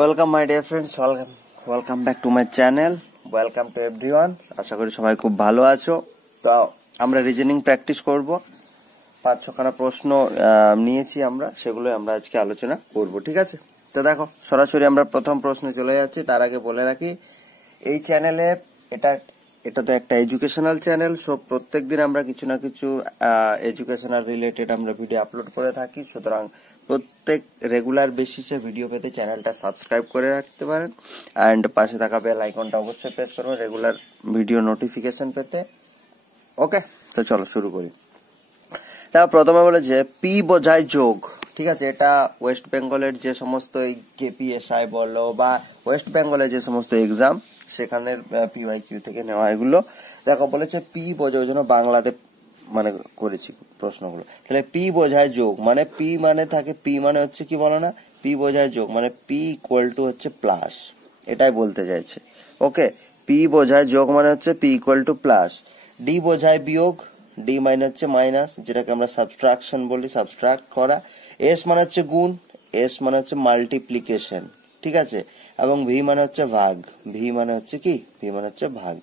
Welcome my dear friends, welcome back to my channel. Welcome to everyone. আশা করি সবাই খুব ভালো আছো। তো আমরা রিজনিং প্র্যাকটিস করব। 5-6খানা প্রশ্ন নিয়েছি আমরা, সেগুলো আমরা আজকে আলোচনা করব, ঠিক আছে? তো দেখো, সরাসরি আমরা প্রথম প্রশ্নে চলে যাচ্ছি। তার আগে বলে রাখি, এই চ্যানেলে এটা তো একটা এডুকেশনাল চ্যানেল। সো প্রত্যেকদিন আমরা কিছু না কিছু এডুকেশনাল রিলেটেড আমরা ভিডিও আপলোড করে থাকি। সুতরাং প্রত্যেক রেগুলার বেসিসে ভিডিও পেতে চ্যানেলটা সাবস্ক্রাইব করে রাখতে পারেন, অ্যান্ড পাশে থাকা বেল আইকনটা অবশ্যই প্রেস করবেন রেগুলার ভিডিও নোটিফিকেশন পেতে। ওকে, তো চলো শুরু করি। তা প্রথমে বলে যে পি বোঝায় যোগ, ঠিক আছে? এটা ওয়েস্ট বেঙ্গলের যে সমস্ত কেপিএসআই বলো বা ওয়েস্ট বেঙ্গলের যে সমস্ত এক্সাম, সেখানের পিওয়াইকিউ থেকে নেওয়া এগুলো। দেখো বলেছে পি বোঝায়, ওই জন্য বাংলাতে মানে করেছি প্রশ্নগুলো। তাহলে পি বোঝায় যোগ মানে পি মানে থাকে, পি মানে হচ্ছে কি বলো না, পি বোঝায় যোগ মানে পি ইকুয়াল টু হচ্ছে প্লাস, এটাই বলতে চাইছে। ওকে, পি বোঝায় যোগ মানে হচ্ছে P equal to plus. D বোঝায় বিয়োগ, ডি মানে হচ্ছে মাইনাস, যেটাকে আমরা সাবট্রাকশন বলি, সাবট্রাক্ট করা। এস মানে হচ্ছে গুণ, এস মানে হচ্ছে মাল্টিপ্লিকেশন, ঠিক আছে? এবং ভি মানে হচ্ছে ভাগ, ভি মানে হচ্ছে কি, ভি মানে হচ্ছে ভাগ।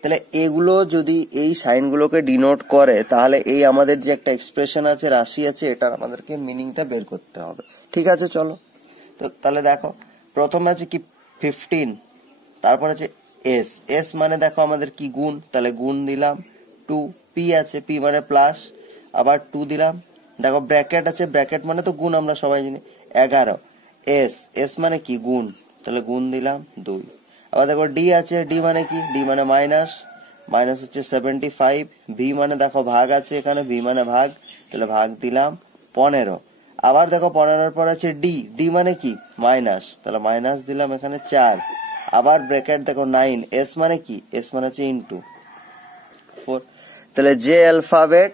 তাহলে এগুলো যদি এই সাইনগুলোকে ডিনোট করে, তাহলে এই আমাদের যে একটা এক্সপ্রেশন আছে, রাশি আছে, এটা আমাদেরকে মিনিংটা বের করতে হবে, ঠিক আছে? চলো, তো তাহলে দেখো প্রথমে আছে কি 15, তারপর আছে এস, এস মানে দেখো আমাদের কি গুণ, তাহলে গুণ দিলাম 2, পি আছে, পি মানে প্লাস, আবার 2 দিলাম। দেখো ব্র্যাকেট আছে, ব্র্যাকেট মানে তো গুণ, আমরা সবাই জানি। 11, এস, এস মানে কি গুণ, তাহলে গুণ দিলাম 2। আবার দেখো ডি আছে, ডি মানে কি, ডি মানে মাইনাস, মাইনাস হচ্ছে 75। ভি মানে দেখো ভাগ আছে এখানে, ভি মানে ভাগ, তাহলে ভাগ দিলাম 15। আবার দেখো 15-এর পর আছে ডি, ডি মানে কি মাইনাস, তাহলে মাইনাস দিলাম এখানে 4। আবার ব্র্যাকেট দেখো 9, এস মানে কি, এস মানে হচ্ছে ইনটু 4। তাহলে যে অ্যালফাবেট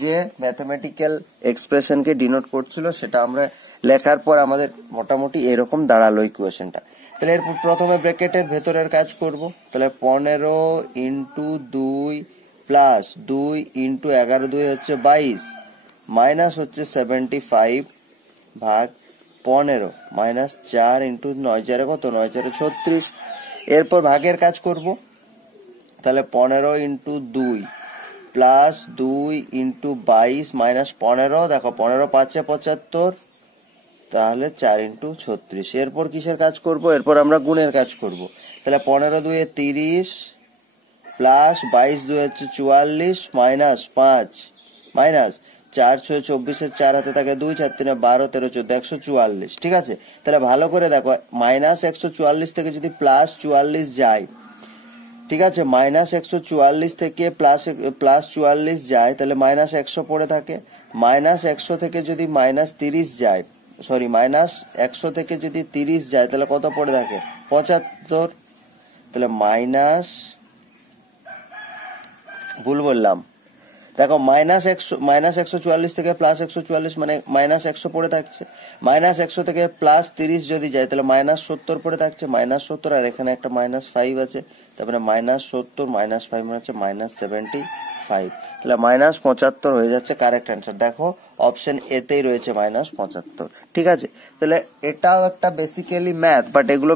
যে ম্যাথমেটিক্যাল এক্সপ্রেশনকে ডিনোট করছিল, সেটা আমরা লেখার পর আমাদের মোটামুটি এরকম দাঁড়ালো ইকুয়েশনটা। তাহলে এরপর প্রথমে ব্র্যাকেটের ভেতরের কাজ করব। তাহলে 15 ইন্টু 2 প্লাস 2 ইন্টু 11, 2 হচ্ছে 22, মাইনাস হচ্ছে 75 ভাগ 15, মাইনাস 4 ইন্টু 9 4 কত, 9 4 36। এরপর ভাগের কাজ করব। তাহলে 15 ইন্টু 2 প্লাস 2 ইন্টু 22 মাইনাস 15, দেখো 15 5 75, তাহলে 4 ইন্টু 36। এরপর কিসের কাজ করব? এরপর আমরা গুণের কাজ করব। তাহলে 15 2 30 প্লাস 22 2 হচ্ছে 44 মাইনাস 5 মাইনাস 4 6 24, 4 হাতে থাকে 2, 4 3 12 13 14 144, ঠিক আছে? তাহলে ভালো করে দেখো, মাইনাস 144 থেকে যদি প্লাস 44 যায়, ঠিক আছে, মাইনাস 144 থেকে প্লাস 44 যায়, তাহলে মাইনাস 100 পড়ে থাকে। মাইনাস 100 থেকে যদি মাইনাস 30 যায়, সরি মাইনাস 100 থেকে যদি 30 যায়, তাহলে কত পড়ে থাকে, 75। তাহলে মাইনাস, ভুল বললাম, দেখো মাইনাস 144 থেকে প্লাস 144 মানে মাইনাস 100 পড়ে থাকছে। মাইনাস 100 থেকে প্লাস 30 যদি যায়, তাহলে মাইনাস 70 পড়ে থাকছে, মাইনাস 70, আর এখানে একটা মাইনাস 5 আছে, তারপরে মাইনাস 70 মাইনাস 5 মানে হচ্ছে মাইনাস 75, তাহলে মাইনাস 75 হয়ে যাচ্ছে কারেক্ট অ্যান্সার। দেখো অপশন এতেই রয়েছে মাইনাস 75, ঠিক আছে? তাহলে এটাও একটা বেসিক্যালি ম্যাথ, বাট এগুলো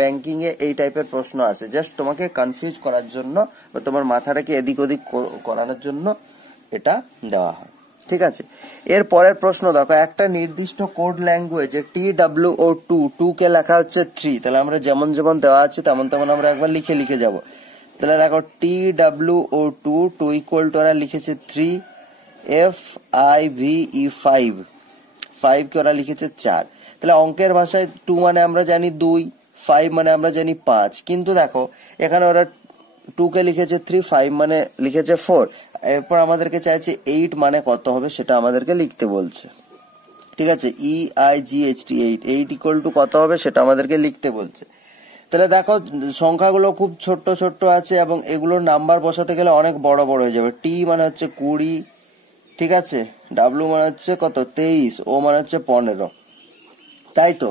ব্যাংকিং এ এই টাইপের প্রশ্ন আছে, জাস্ট তোমাকে কনফিউজ করার জন্য বা তোমার মাথাটাকে এদিক ওদিক করানোর জন্য এটা দেওয়া হয়, ঠিক আছে? এর পরের প্রশ্ন দেখো, একটা নির্দিষ্ট কোড ল্যাঙ্গুয়েজে TWO2 কে লেখা হচ্ছে 3। তাহলে আমরা যেমন যেমন দেওয়া আছে তেমন তেমন আমরা একবার লিখে যাব। তাহলে দেখো TWO2 ইকুয়াল টু, ওরা লিখেছে 3, FIVE 5 কে ওরা লিখেছে 4। তাহলে অঙ্কের ভাষায় 2 মানে আমরা জানি 2, 5 মানে আমরা জানি 5, কিন্তু দেখো এখানে ওরা 2 কে লিখেছে 3, 5 মানে লিখেছে 4। এরপর আমাদেরকে চাইছে 8 মানে কত হবে, সেটা আমাদেরকে লিখতে বলছে, ঠিক আছে? EIGHT 8 ইকুয়াল টু কত হবে, সেটা আমাদেরকে লিখতে বলছে। তাহলে দেখো সংখ্যাগুলো খুব ছোট্ট ছোট্ট আছে, এবং এগুলোর নাম্বার বসাতে গেলে অনেক বড় বড় হয়ে যাবে। টি মানে হচ্ছে 20, ঠিক আছে? ডাব্লিউ মানে হচ্ছে কত, 23, ও মানে হচ্ছে 15, তাই তো?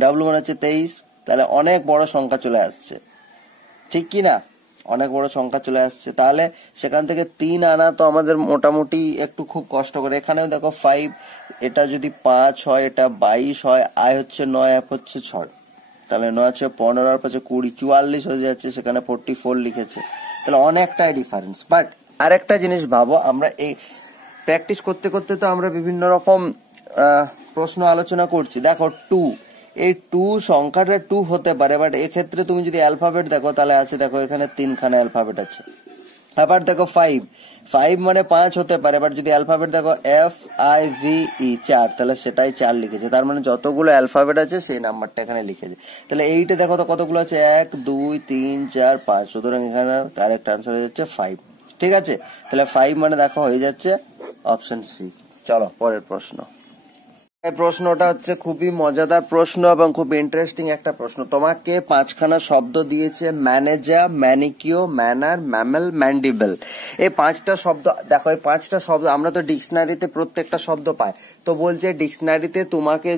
ডাব্লিউ মানে হচ্ছে 23, তাহলে অনেক বড় সংখ্যা চলে আসছে, ঠিক কি না? অনেক বড় সংখ্যা চলে আসছে, তাহলে সেখান থেকে 3 আনা তো আমাদের মোটামুটি একটু খুব কষ্ট করে। এখানেও দেখো 5, এটা যদি 5 হয়, এটা 22 হয়, আই হচ্ছে 9, এফ হচ্ছে 6, তাহলে 9 হচ্ছে 15 আর 5 20, 44 হয়ে যাচ্ছে, সেখানে 44 লিখেছে, তাহলে অনেকটাই ডিফারেন্স। বাট আরেকটা জিনিস ভাবো, আমরা এই প্র্যাকটিস করতে করতে তো আমরা বিভিন্ন রকম প্রশ্ন আলোচনা করছি। দেখো 2, এই 2 সংখ্যাটা 2 হতে পারে, বাট এক্ষেত্রে তুমি যদি অ্যালফাবেট দেখো তাহলে আছে, দেখো এখানে 3খানা অ্যালফাবেট আছে। আবার দেখো 5 মানে 5 হতে পারে, বাট যদি অ্যালফাবেট দেখো FIVE 4, তাহলে সেটাই 4 লিখেছে, তার মানে যতগুলো অ্যালফাবেট আছে সেই নাম্বারটা এখানে লিখেছে। তাহলে এইটা দেখো তো কতগুলো আছে, 1 2 3 4 5, সুতরাং এখানে কারেক্ট আনসার হয়ে যাচ্ছে 5। ঠিক আছে, তাহলে 5 মানে দেখো হয়ে যাচ্ছে অপশন সি। চলো পরের প্রশ্ন। এই প্রশ্নটা হচ্ছে খুবই মজাদার প্রশ্ন এবং খুব ইন্টারেস্টিং একটা প্রশ্ন। তোমাকে 5খানা শব্দ দিয়েছে, ম্যানেজার, ম্যানিকিও, ম্যানার, ম্যামেল, ম্যান্ডিবল। এই 5টা শব্দ দেখো, এই 5টা শব্দ আমরা তো ডিকশনারিতে প্রত্যেকটা শব্দ পাই। তো বলছে ডিকশনারিতে তোমাকে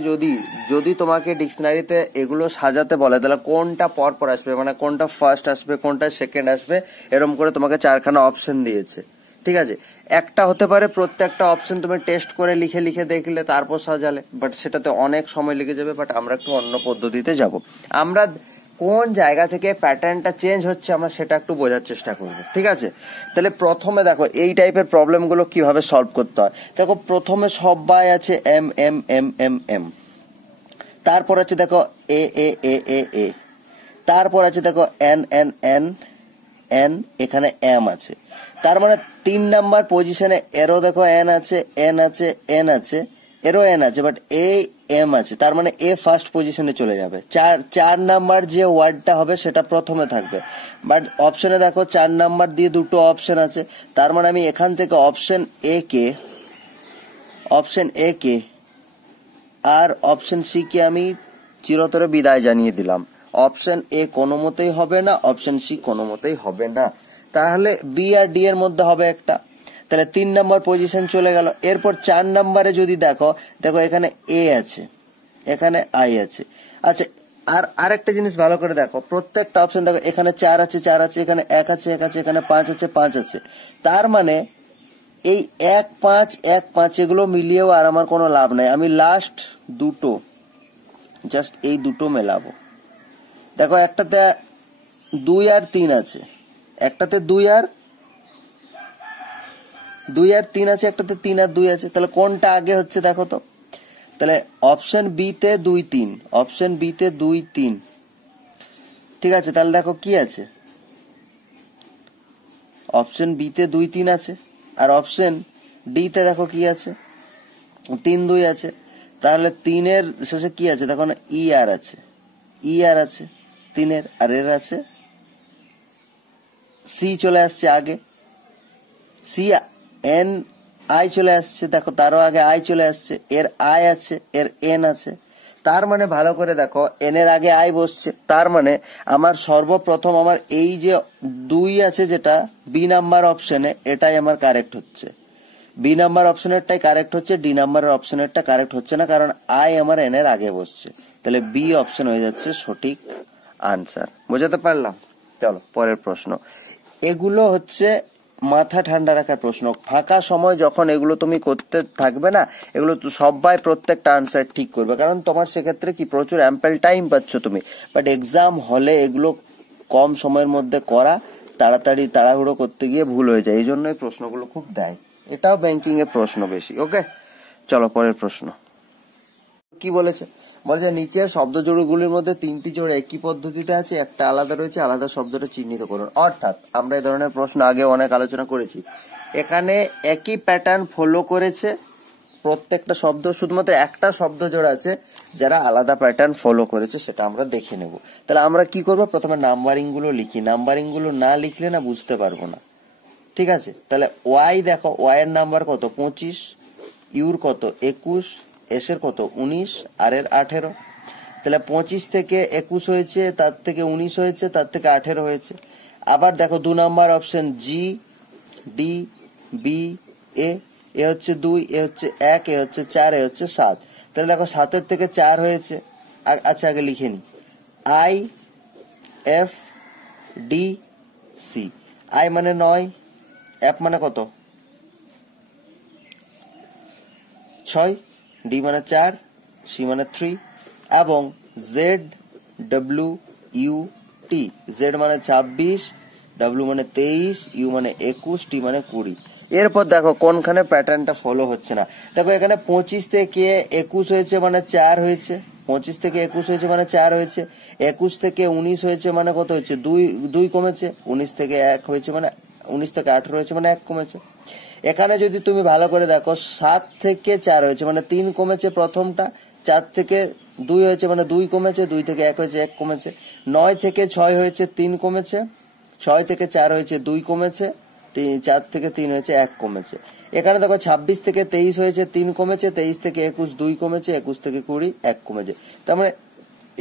যদি তোমাকে ডিকশনারিতে এগুলো সাজাতে বলে, তাহলে কোনটা পর পর আসবে, মানে কোনটা ফার্স্ট আসবে, কোনটা সেকেন্ড আসবে, এরকম করে তোমাকে 4খানা অপশন দিয়েছে। ঠিক আছে, একটা হতে পারে প্রত্যেকটা অপশন তুমি টেস্ট করে লিখে লিখে দেখলে তারপর সাজালে, বাট সেটাতে অনেক সময় লেগে যাবে। বাট আমরা একটু অন্য পদ্ধতিতে যাব, আমরা কোন জায়গা থেকে প্যাটার্নটা চেঞ্জ হচ্ছে আমরা সেটা একটু বোঝার চেষ্টা করব। ঠিক আছে, তাহলে প্রথমে দেখো এই টাইপের প্রবলেমগুলো কিভাবে সলভ করতে হয়। দেখো প্রথমে সবাই আছে M M M M M, তারপর আছে দেখো এ এ এ এ এ, তারপর আছে দেখো এন এন এন এন, এখানে এম আছে, তার মানে 3 নাম্বার পজিশনে এরও দেখো এন আছে, এন আছে, এন আছে, এরও এন আছে, বাট এ এম আছে, তার মানে এ ফার্স্ট পজিশনে চলে যাবে। 4 নাম্বার যে ওয়ার্ডটা হবে সেটা প্রথমে থাকবে, বাট অপশনে দেখো 4 নাম্বার দিয়ে দুটো অপশন আছে, তার মানে আমি এখান থেকে অপশন এ কে আর অপশন সি কে আমি চিরতরে বিদায় জানিয়ে দিলাম। অপশন এ কোনো মতেই হবে না, অপশন সি কোনো মতেই হবে না, তাহলে বি আর ডি এর মধ্যে হবে একটা, তাহলে 3 নম্বর পজিশন চলে গেল। এরপর 4 নম্বরে যদি দেখো এখানে এ আছে, এখানে আই আছে। আচ্ছা, আর আরেকটা জিনিস ভালো করে দেখো, প্রত্যেকটা অপশন দেখো, এখানে 4 আছে, 4 আছে, এখানে 1 আছে, 1 আছে, এখানে 5 আছে, 5 আছে, তার মানে এই 1 5 1 5 এগুলো মিলিয়েও আর আমার কোনো লাভ নাই, আমি লাস্ট দুটো জাস্ট এই দুটো মেলাবো। দেখো একটাতে 2 আর 3 আছে, একটাতে 2 আর 3 আছে, একটাতে 3 আর 2 আছে, তাহলে কোনটা আগে হচ্ছে দেখো তো। তাহলে অপশন বি তে 2 3, অপশন বি তে 2 3। ঠিক আছে, তাহলে দেখো কি আছে, অপশন বি তে 2 3 আছে, আর অপশন ডি তে দেখো কি আছে, 3 2 আছে। তাহলে 3 এর শেষে কি আছে দেখো না, ই আর আছে, ই আর আছে 3 এর, আর এর আছে সি চলে আসছে আগে, সি এন আই চলে আসছে, দেখো তারও আগে আই চলে আসছে, এর আই আছে, এর এন আছে, তার মানে ভালো করে দেখো এন এর আগে আই বসছে, তার মানে আমার সর্বপ্রথম আমার এই যে 2 আছে যেটা বি নাম্বার অপশনে, এটাই আমার কারেক্ট হচ্ছে, বি নাম্বার অপশনেরটাই কারেক্ট হচ্ছে, ডি নাম্বার অপশনেরটা কারেক্ট হচ্ছে না, কারণ আই আমার এন এর আগে বসছে, তাহলে বি অপশন হয়ে যাচ্ছে সঠিক আনসার। বোঝাতে পারলাম? চলো পরের প্রশ্ন। এগুলো হচ্ছে মাথা ঠান্ডা রাখার প্রশ্ন, ফাঁকা সময় যখন এগুলো তুমি করতে থাকবে না, এগুলো তো সবাই প্রত্যেকটা আনসার ঠিক করবে, কারণ তোমার সেক্ষেত্রে কি প্রচুর অ্যাম্পেল টাইম পাচ্ছ তুমি, বাট এক্সাম হলে এগুলো কম সময়ের মধ্যে করা, তাড়াতাড়ি তাড়াহুড়ো করতে গিয়ে ভুল হয়ে যায়, এই জন্য এই প্রশ্নগুলো খুব দেয়, এটাও ব্যাংকিং এর প্রশ্ন বেশি। ওকে, চলো পরের প্রশ্ন। কি বলেছে, বলছে নিচের শব্দ জোড়গুলির মধ্যে 3টি জোড় একই পদ্ধতিতে আছে, একটা আলাদা রয়েছে, আলাদা শব্দটা চিহ্নিত করুন। অর্থাৎ আমরা এই ধরনের প্রশ্ন আগে অনেক আলোচনা করেছি, এখানে একই প্যাটার্ন ফলো করেছে প্রত্যেকটা শব্দ, শুধুমাত্র একটা শব্দ জোড় আছে যারা আলাদা প্যাটার্ন ফলো করেছে, সেটা আমরা দেখে নেব। তাহলে আমরা কি করবো, প্রথমে নাম্বারিং গুলো লিখি, নাম্বারিং গুলো না লিখলে না বুঝতে পারবো না। ঠিক আছে, তাহলে ওয়াই দেখো, ওয়াই এর নাম্বার কত 25, ইউর কত 21, এস এর কত 19, আর এর 18, তাহলে 25 থেকে 21 হয়েছে, তার থেকে 19 হয়েছে, তার থেকে 18 হয়েছে। আবার দেখো 2 number option G D B A, A হচ্ছে 2, এ হচ্ছে 1, এ হচ্ছে 4, এ হচ্ছে 7, তাহলে দেখো 7 থেকে 4 হয়েছে। আচ্ছা আগে লিখে নি, I F D C. I মানে 9, এফ মানে কত 6, ডি মানে 4, সি মানে 3 এবং Z W U T. Z মানে 26, ডব্লিউ মানে 23, ইউ মানে 21, টি মানে 20। এরপর দেখো কোনখানে প্যাটার্নটা ফলো হচ্ছে না। দেখো এখানে 25 থেকে 21 হয়েছে মানে 4 হয়েছে, 25 থেকে 21 হয়েছে মানে 4 হয়েছে, 21 থেকে 19 হয়েছে মানে কত হয়েছে 2 কমেছে, 19 থেকে 1 হয়েছে মানে 19 থেকে 18 হয়েছে মানে 1 কমেছে। এখানে যদি তুমি ভালো করে দেখো 7 থেকে 4 হয়েছে মানে 3 কমেছে প্রথমটা, 4 থেকে 2 হয়েছে মানে 2 কমেছে, 2 থেকে 1 হয়েছে 1 কমেছে, 9 থেকে 6 হয়েছে 3 কমেছে, 6 থেকে 4 হয়েছে 2 কমেছে, 4 থেকে 3 হয়েছে 1 কমেছে। এখানে দেখো 26 থেকে 23 হয়েছে 3 কমেছে, 23 থেকে 21 2 কমেছে, 21 থেকে 20 1 কমেছে। তার মানে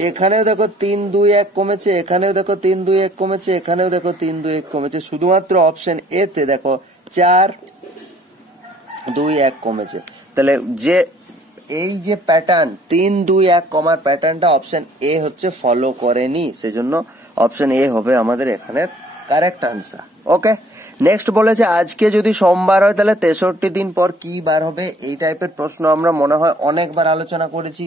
এখানেও দেখো 3 2 1 কমেছে, এখানেও দেখো 3 2 1 কমেছে, এখানেও দেখো 3 2 1 কমেছে। শুধুমাত্র অপশন এ তে দেখো 4 2 1 কমেছে। তাহলে যে এই যে প্যাটার্ন 3 2 1 কমার প্যাটার্নটা অপশন এ হচ্ছে ফলো করেনি, সেজন্য অপশন এ হবে আমাদের এখানে কারেক্ট আনসার। ওকে, নেক্সট বলেছে আজকে যদি সোমবার হয় তাহলে 63 দিন পর কি বার হবে। এই টাইপের প্রশ্ন আমরা মনে হয় অনেকবার আলোচনা করেছি।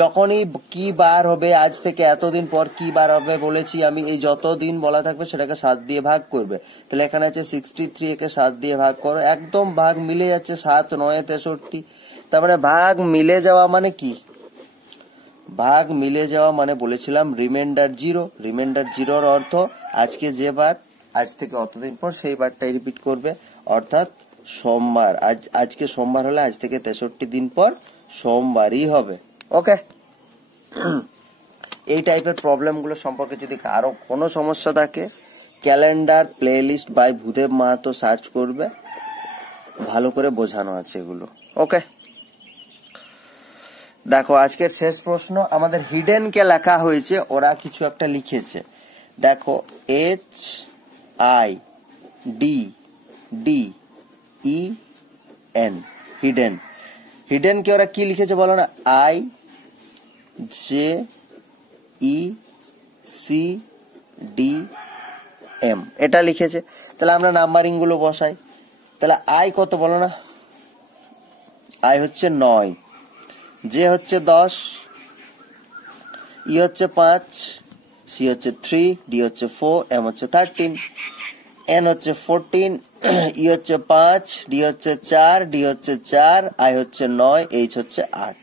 যখনই কি বার হবে, আজ থেকে এতদিন পর কি বার হবে বলেছি আমি, এই যত দিন বলা থাকবে সেটাকে 7 দিয়ে ভাগ করবে। তাহলে এখানে আছে 63, একে 7 দিয়ে ভাগ করো, একদম ভাগ মিলে যাচ্ছে, 7 9 63। তার মানে ভাগ মিলে যাওয়া মানে কি, ভাগ মিলে যাওয়া মানে বলেছিলাম রিমাইন্ডার 0। রিমাইন্ডার 0-র অর্থ আজকে যে বার, আজ থেকে অতদিন পর সেই বারটাই রিপিট করবে, অর্থাৎ সোমবার। আজকে সোমবার হলে আজ থেকে 63 দিন পর সোমবারই হবে। ওকে, এই টাইপের প্রবলেম গুলো সম্পর্কে যদি কারো কোনো সমস্যা থাকে calendar playlist by Bhudeb Mahato search করবে, ভালো করে বোঝানো আছে এগুলো। ওকে, দেখো আজকের শেষ প্রশ্ন আমাদের হিডেন কে লেখা হয়েছে, ওরা কিছু একটা লিখেছে। দেখো HIDDEN, হিডেন। হিডেন কে ওরা কি লিখেছে বলো না, IJECDM এটা লিখেছে। তাহলে আমরা নাম্বারিং গুলো বসাই। তাহলে আই কত বলো না, আই হচ্ছে 9, জে হচ্ছে 10, ই হচ্ছে 5, সি হচ্ছে 3, ডি হচ্ছে 4, এম হচ্ছে 13, এন হচ্ছে 14, ই হচ্ছে 5, ডি হচ্ছে 4, ডি হচ্ছে 4, আই হচ্ছে 9, এইচ হচ্ছে 8।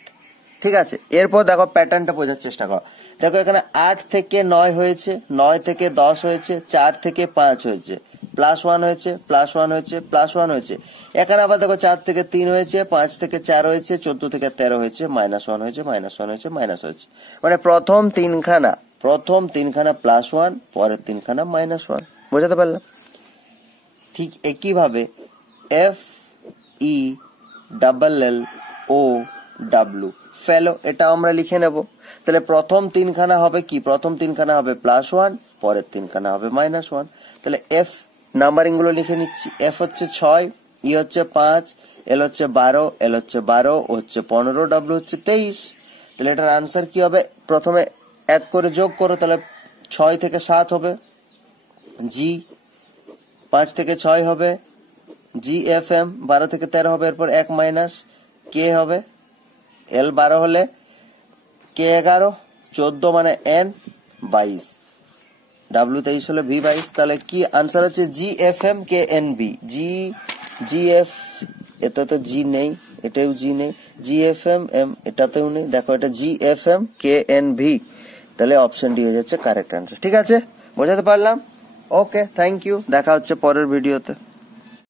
ঠিক আছে, এরপর দেখো প্যাটার্নটা বোঝার চেষ্টা করো। দেখো এখানে 8 থেকে 9 হয়েছে, 9 থেকে 10 হয়েছে, 4 থেকে 5 হয়েছে, +1 হয়েছে, +1 হয়েছে, +1 হয়েছে। এখানে আবার দেখো 4 থেকে 3 হয়েছে, 5 থেকে 4 হয়েছে, 14 থেকে 13 হয়েছে, -1 হয়েছে, -1 হয়েছে, মাইনাস হয়েছে। মানে প্রথম তিনখানা +1, পরের তিনখানা -1। বোঝাতে পারলাম? ঠিক একইভাবে FELLOW ফেলো, এটা আমরা লিখে নেব। তাহলে প্রথম তিনখানা হবে কি, প্রথম তিনখানা হবে +1, পরের তিনখানা হবে -1। তাহলে এফ নাম্বারিং গুলো লিখে নিচ্ছি। এফ হচ্ছে 6, ই হচ্ছে 5, এল হচ্ছে 12, এল হচ্ছে 12, ও হচ্ছে 15, ডব্লিউ হচ্ছে 23। তাহলে এটার আনসার কি হবে, প্রথমে 1 করে যোগ করো, তাহলে 6 থেকে 7 হবে, জি 5 থেকে 6 হবে, GFM 12 থেকে 13 হবে, এরপর 1 মাইনাস, কে হবে এল 12 হলে কে 11, 14 মানে এন 22, ডাব্লিউ 23 হলে ভি 22। তাহলে কি আনসার হচ্ছে GFM KNB। GF এটা তো জি নেই, এটাও জি নেই, GFM M এটাতেও নেই, দেখো এটা GFM KNB। তাহলে অপশন ডি হয়ে যাচ্ছে কারেক্ট আনসার। ঠিক আছে, বোঝাতে পারলাম? ওকে, থ্যাংক ইউ, দেখা হচ্ছে পরের ভিডিওতে।